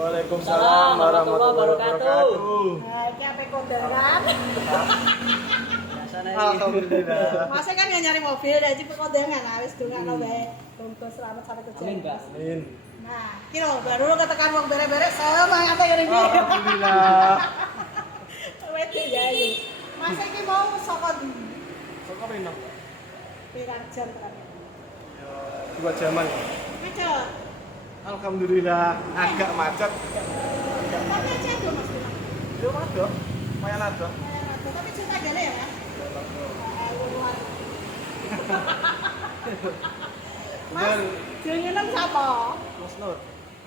Waalaikumsalam warahmatullahi wabarakatuh. Nah, ini apa kondangan? Alhamdulillah. Masnya kan yang nyari mobil, jadi kondangan. Habis dongakno bae. Muga selamat sampai tujuan. Amin, Mbak. Amin. Nah, kira baru lo katakan wong beres-beres, saya mah ngate ngene iki. Alhamdulillah. Wedi ya iki. Masnya iki mau saka ndi? Saka Rino. Pirang jam terakhir? 2 jaman. Macet. Alhamdulillah agak macet. Tapi aja do Mas. Yo ada. Lumayan ada. Tapi cuma gale ya, Mas. Mas, jenengan sapa? Mas Nur.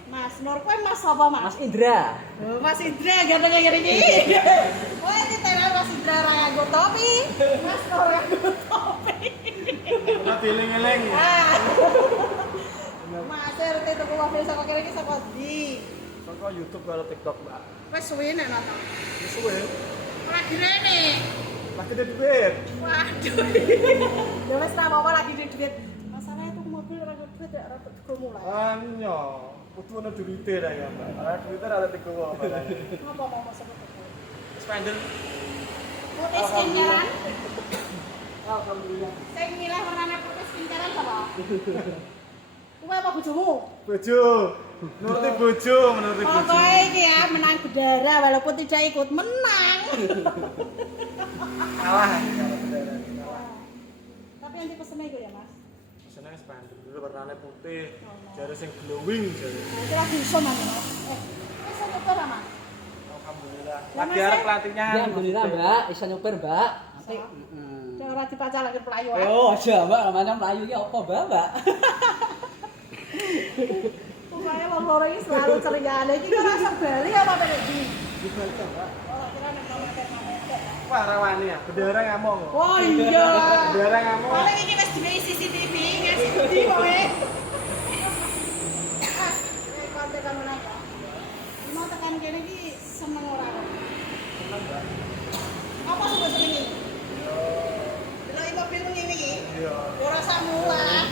Mas Nur, kowe Mas sapa, Mas? Mas Indra. Oh, Mas Indra ganteng kaya iki. Kowe ditenan Mas Indra ra nganggo topi. Mas Nur nganggo topi. Ora dieling-eling. Ah. Mas RT tuku mobil saka kene iki saka ndi? Saka YouTube karo TikTok, Mbak. Wis suwe nek nonton. Wis suwe. Ora direne. Lagi ada duit. Waduh. Ya wis tak apa lagi di duit. Masalahnya tuku mobil ora ada duit ya ora tuku mulai. Anyo, kudu ana duwite ra ya, Mbak. Ora duwite ora digowo barang. Ngapa mau masuk tuku? Spender. Putih skincarean. Alhamdulillah. Sing milih warnane putih skincarean sapa? Kowe apa bojomu? Bojo. Nuruti bojo, menuruti bojo. Pokoknya iki ya menang bedara walaupun tidak ikut menang. Kalah kalau beneran. Tapi yang dipesene iku ya, Mas. Seneng spender dulu warnanya putih. Jare sing glowing jare. Nah, itu lagi iso Mas. Wis nyoba ta, Mas? Alhamdulillah. Lah, Lagi Mas, arep latihan. Ya, alhamdulillah, Mbak. Bisa nyopir, Mbak. Nanti. Jangan ora dipacal lagi pelayu ya. Oh, aja, Mbak. Namanya Melayu iki apa, Mbak? Pokoknya wong loro iki selalu ceria. Lah iki kok rasa Bali apa pengen di? Di Bali, Mbak. Ora kira nek mamet-mamet. Wah, rawani ya. Bendera ngamuk. Oh iya. Bendera ngamuk. Paling iki wis diwehi CCTV ngasih bukti kowe. Ah, nek konten kamu nanya. Mau tekan kene iki seneng ora? Seneng, Mbak. Apa sing seneng iki? Delok mobil ngene iki. Iya. Ora sak mulah.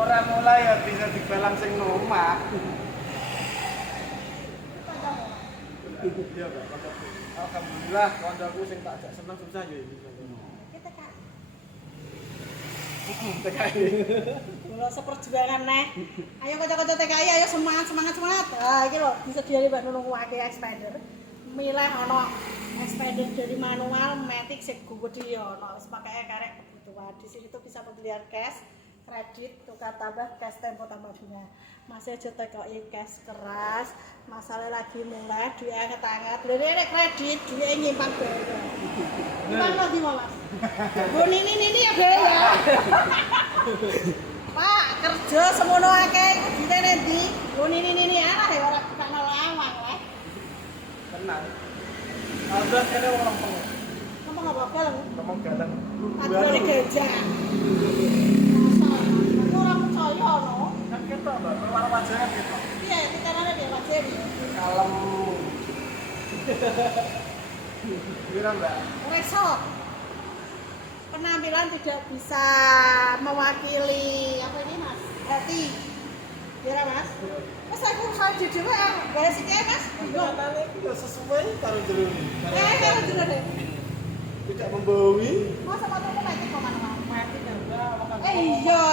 Ora mulai ya bisa dibalang sing nomah. Iya, Mbak. Alhamdulillah kancaku sing tak ajak seneng susah ya iki. Kita Kak. TKI. Bola seperjuangan neh. Ayo kanca-kanca TKI ayo semangat. Ah iki lho disediani Mbak Nunung wake expander. Milih ana expander dari manual matic sing gede ya ana wis pakai karek kebutuhan. Di sini tuh bisa pembelian cash, kredit, tukar tambah cash tempo tambah bunga. Masih aja TKI cash keras, masalah lagi mulai duit anget-anget. Lha nek kredit duit nyimpan bae. Nyimpan lo di Mas. Bu nini ya bae ya. Pak, kerja semono akeh iku duite ndi? Bu nini arah ya ora bukan lawang lah. Tenang. Alhamdulillah kene wong lempeng. Ngomong apa galeng? Ngomong galang. Aturan gajah. Masa aku ora percaya no. Kan ketok, Mbak. Warna wajahnya ketok. Piye tikarane dia wajib. Kalem. Gimana, Mbak? Resok. Penampilan tidak bisa mewakili apa ini Mas? Hati. Kira Mas? Mas aku hal di dhewe gaya sik Mas. Katanya itu ya sesuai karo jero ini. Karo jero deh. Tidak membawi. Masa motormu mati kok mana? Mati kan, Mbak. Makan Iya,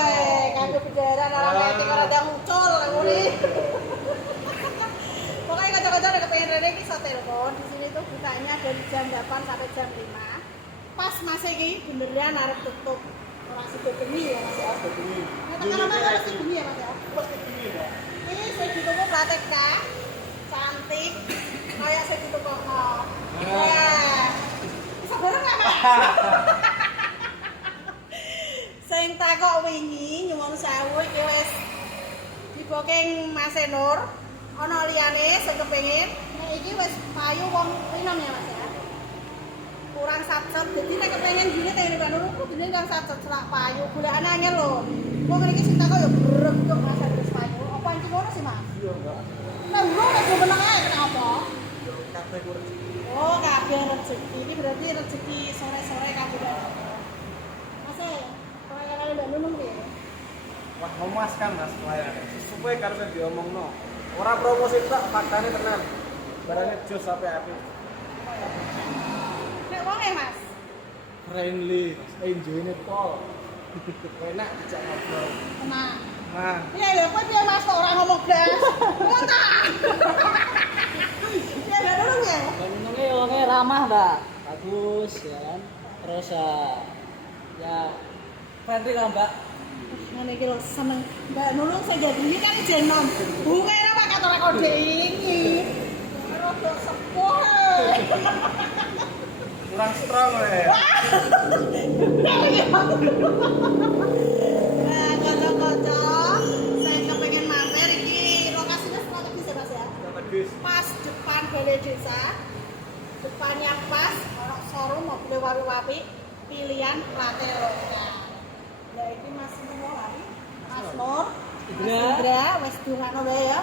kanggo bendera ora mati ora ada muncul ngene. Pokoknya kocok-kocok ada kepengen rene iki iso telepon. Di sini tuh bukanya dari jam 8 sampai jam 5. Pas masih iki beneran arep tutup. Ora sida bengi ya Mas ya. begini. Nek tekan apa harus bengi ya Mas ya. Pas begini, Mbak. Ini sing dituku pratek cantik. Kayak sing dituku kok. Ya. Bisa bareng lah Mas. Sing takok wingi nyuwun sewu iki wis diboking Mas Nur. Ana liyane sing kepengin, nek iki wis payu wong rinom ya Mas ya. Kurang satset, jadi nek kepengin gini teh Mbak Nur kudune kang satset celak payu, golekane angel lho. Kok mriki sing takok ya berbentuk Mas wis payu. Apa anci ngono sih Mas? Iya, Mbak. Lah ngono nek meneng ae kenapa? Yo kabeh ku rezeki. Oh, kabeh rezeki. Ini berarti rezeki sore-sore kabeh. Mas, kaya Mbak Nunung piye? Wah, memuaskan Mas pelayanan. Sesuai karo sing diomongno. Ora promosi tak faktane tenan. Barangnya jos sampai api. Nek wonge Mas. Friendly, enjoy it Paul. Enak dijak ngobrol. Tenang. Nah, Iya lho, kowe piye Mas kok ora ngomong blas? Monta. Ya gak dulu ya. Ngomongnya orangnya ramah mbak, bagus ya kan. Terus ya friendly lah mbak. Ngene iki lho seneng. Mbak Nulung saya jadi ini kan jenom. Bunga ora pakai ora kode ini. Rada sepuh. kurang strong ya. Nah, kocok-kocok, saya kepengen mampir iki lokasinya strategis ya Mas ya. Strategis. Pas depan balai desa, depannya pas orang showroom mobil wapi-wapi pilihan latte lokal. Ya ini Mas Nur hari, Mas Nur, Mas Indra, wes dungano wae ya.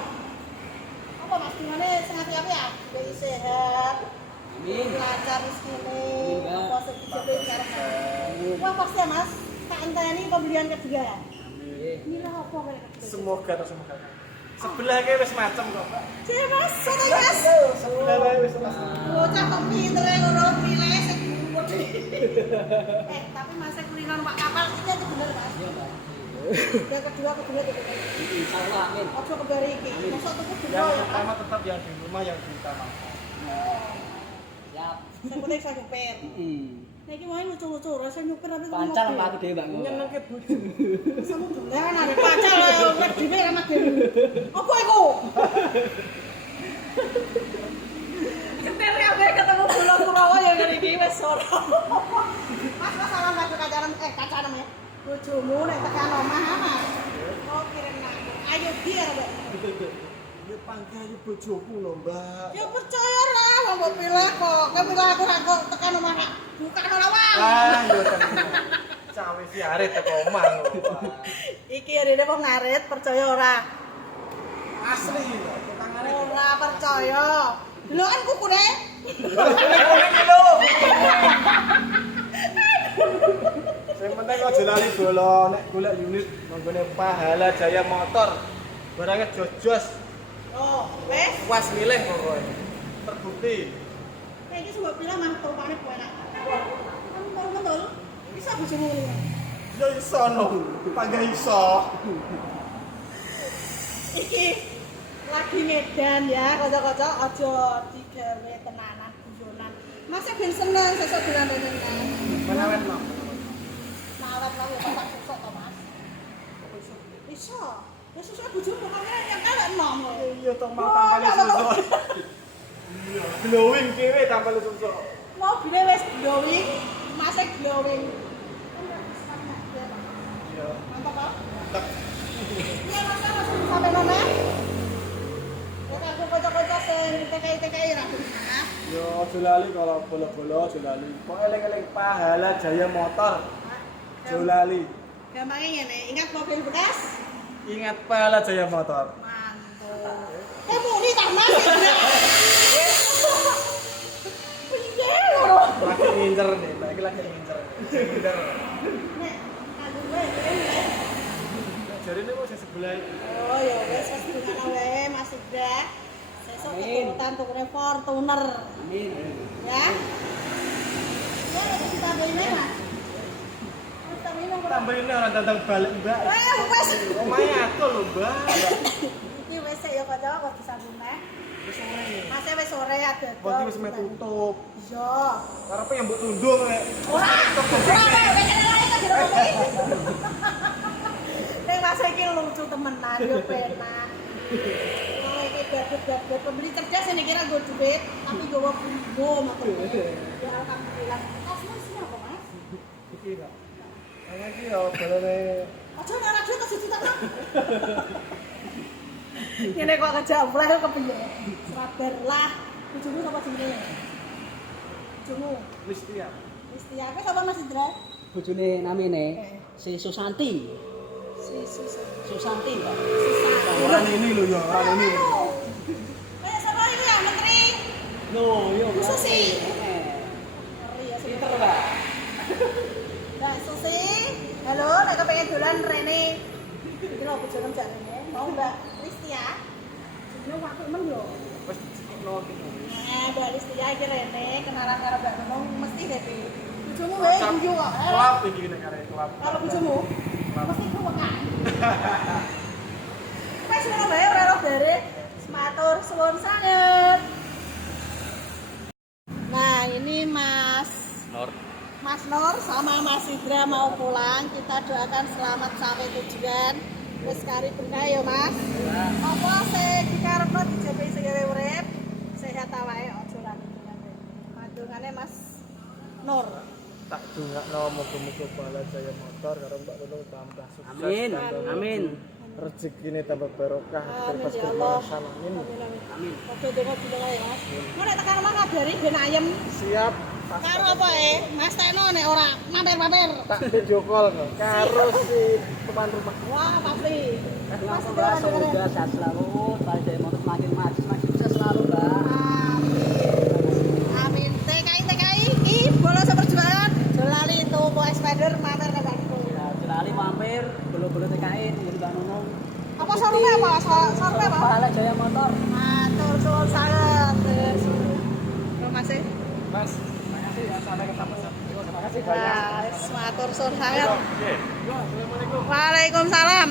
Apa Mas dungane sing ati-ati ya? Wis sehat. Amin. Lancar rezekine. Amin, Mbak. Apa sing dijepit karep. Wah pasti ya Mas, tak enteni pembelian kedua. Amin. Mila apa kaya kedua? Semoga atau semoga. Sebelah kayak wis macem kok, Pak. Cek Mas, soto Mas. Sebelah kayak wis macem. Bocah kok pinter ya ngono pilih sing gede. Tapi masa kuliner Pak Kapal ini itu bener Mas. Iya mbak. Yang kedua gitu. Insya Allah amin. Ojo kebari iki. Mosok tuku dulu Yang ya. pertama tetap yang di rumah yang diutamakan. Siap. Saya penting saya nyupir. Nah iki mau lucu-lucu rasa nyupir tapi Pancal mbak aku dewe mbak. Nyenengke bojo. Sama dengan ada pacar ya dhewe sama dhewe. Apa iku? Kentere abe ketemu pulau Kurawa ya ngene iki wis ora. Mas salam lagi kacaran ya. Bojomu nek tekan omah Mas. Oh kirim nang. Ayo biar, Mbak. Ya panggil bojoku lho, Mbak. Ya percaya lah, wong mbok pilih kok. Kepilih aku ra kok tekan omah Pak. Bukan lawang. Ah, yo tenan. Cawe si arep teko omah lho, Pak. Iki rene wong ngarit, percaya ora? Asli, tukang arep. Ora percaya. Lho kan kukune. Kuning lho. Sing penting aja lali bola nek golek unit nggone Pahala Jaya Motor. Barangnya jos-jos. Oh, wes. Puas milih pokoknya. Terbukti. Kayak iki sebab bilang mah topane enak. Betul. Bisa bojomu ngene. Ya iso no. Panggah iso. Iki lagi Medan ya, kocok-kocok aja digawe tenanan guyonan. Mas ben seneng sesuk dolan tenan. Menawet no. Mawat lho ya tak susuk to, Mas. Iso. Ya susuk bojomu kok yang elek nom. Iya toh mau tampil susu. Iya, glowing kewe tampil susu. Mobilnya wis glowing, masih glowing. Iya. Mantap kok. Mantap. Iya Mas, langsung sampai mana? Ya aku kocok-kocok sing TKI ra bener. Yo aja lali kalau bola-bola aja lali. Kok eling-eling Pahala Jaya Motor. Aja lali. Gampangnya ngene, ingat mobil bekas? Ingat Pahala Jaya Motor. Mantap. Muni tak Mas. Pinggir lho. Lagi ngincer nih, lagi ngincer. Ngincer. Nek, aku wae. Jari ini kok sebelah itu. Oh ya wes wis dungana wae Mas Indra. Sesuk keturutan tukune Fortuner. Amin. Ya. Ya wis ditambahin ae Mas. Wis tambahin apa? Tambahin orang datang balik Mbak. Wes. Omahe aku lho Mbak. Iki wis ya kocok kok disambung neh. Wis sore. Masih wis sore ada. Poti wis meh tutup. Iya. Karepe yang mbok tundung rek. Ora. Ora wis lain tak dirokok. Nek Mas iki lucu temenan yo penak. Oh iki gadget pembeli cerdas ini kira gue duit tapi gue bumbu matur. Ya alhamdulillah. Asma siapa Mas? Iki kok. Ana iki yo balane Aja ora duit ke juta tak. Ngene kok kejampleh kok kepiye? Sabar lah. Bojomu sapa jenenge? Bojomu Listia. Listia. Kowe sapa Mas Indra? Bojone namine si Susanti. Si Susan. Susanti mbak. Orang ini lho yo, orang ini. Kayak sama ini ya menteri. Loh, yo. Bu Susi. Eh, Ngeri ya pinter mbak. Mbak Susi. Halo, nek kepengen dolan rene. Iki lho bojone jarene. Mau Mbak Listia? Ini waktu men lho. Wis no gitu. Mbak Listia iki rene kenalan karo Mbak Nunung mesti happy. Bojomu wae guyu kok. Kelap iki nek arek kelap. Kalau bojomu mesti kewengan. Wes ngono bae ora ora bare. Matur suwun sanget. Nah, ini Mas Nur sama Mas Indra mau pulang. Kita doakan selamat sampai tujuan. Wis kari berkah ya, Mas. Apa sing dikarepno dijabe sing gawe urip? Sehat awake aja lali-lali. Madungane Mas Nur. Tak dongakno muga-muga balap saya motor karo Mbak Nunung tambah sukses. Amin. tambah Amin. Rezekine tambah barokah, Amin terus ya Allah. keberkahan. Amin. Amin. Oke, donga dulu ya, Mas. Mau nek tekan omah ngabari ben ayem. Siap. Karo apa Mas Teno nek ora mampir-mampir. Tak video call no. Karo si teman rumah. Wah, pasti. Mas Semoga semoga sehat selalu, Balai Jaya Motor semakin maju, semakin sukses selalu, Mbak. Amin. TKI iki bola seperjuangan. Jolali toko Spider mampir nek aku. Ya, jelali mampir, bulu-bulu TKI jadi Mbak Nunung. Apa sorumnya apa? Sorumnya apa? Balai Jaya Motor. Matur suwun sanget. Terima kasih. Mas, makasih ya sampai ketemu. Terima kasih banyak. Guys, matur suwun sanget. Oke. Assalamualaikum. Waalaikumsalam.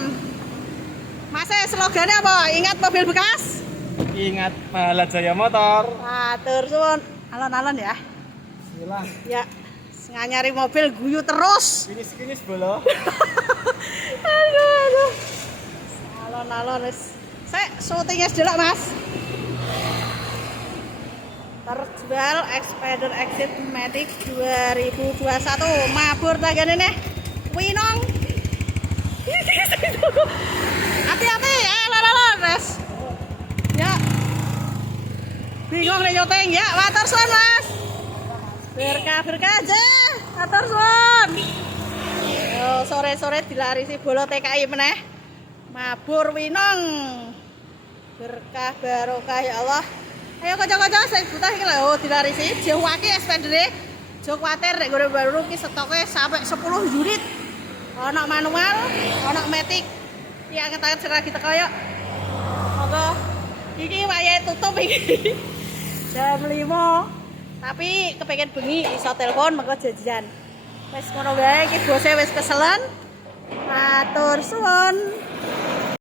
Mas, slogannya apa? Ingat mobil bekas? Ingat Mahala Jaya Motor. Matur suwun. Alon-alon ya. Bismillah. Ya. Nganyari mobil guyu terus. Kinis-kinis bolo. Aduh. Alon-alon wis. Sek syutingnya delok, Mas. Terjual Expander Exit Matic 2021. Mabur tanggane nih. Winong. Hati-hati ya, alon-alon, Mas. Ya. Bingung nih nyoteng ya. Matur suwun, Mas. Berkah aja. Matur suwun. Yo sore-sore dilarisi bola TKI meneh. Mabur winong. Berkah barokah ya Allah. Ayo kanca-kanca sing butuh iki lho dilarisi jewake Expandere. Jo kuwatir nek gore baru iki stoke sampai 10 unit. Ana manual, ana matic. Iki anget-anget sing lagi teko yo. Monggo. Iki wayahe tutup iki. Jam 5. Tapi kepengen bengi iso telepon mengko janjian. Wis ngono wae iki bose wis keselen. Matur suwun.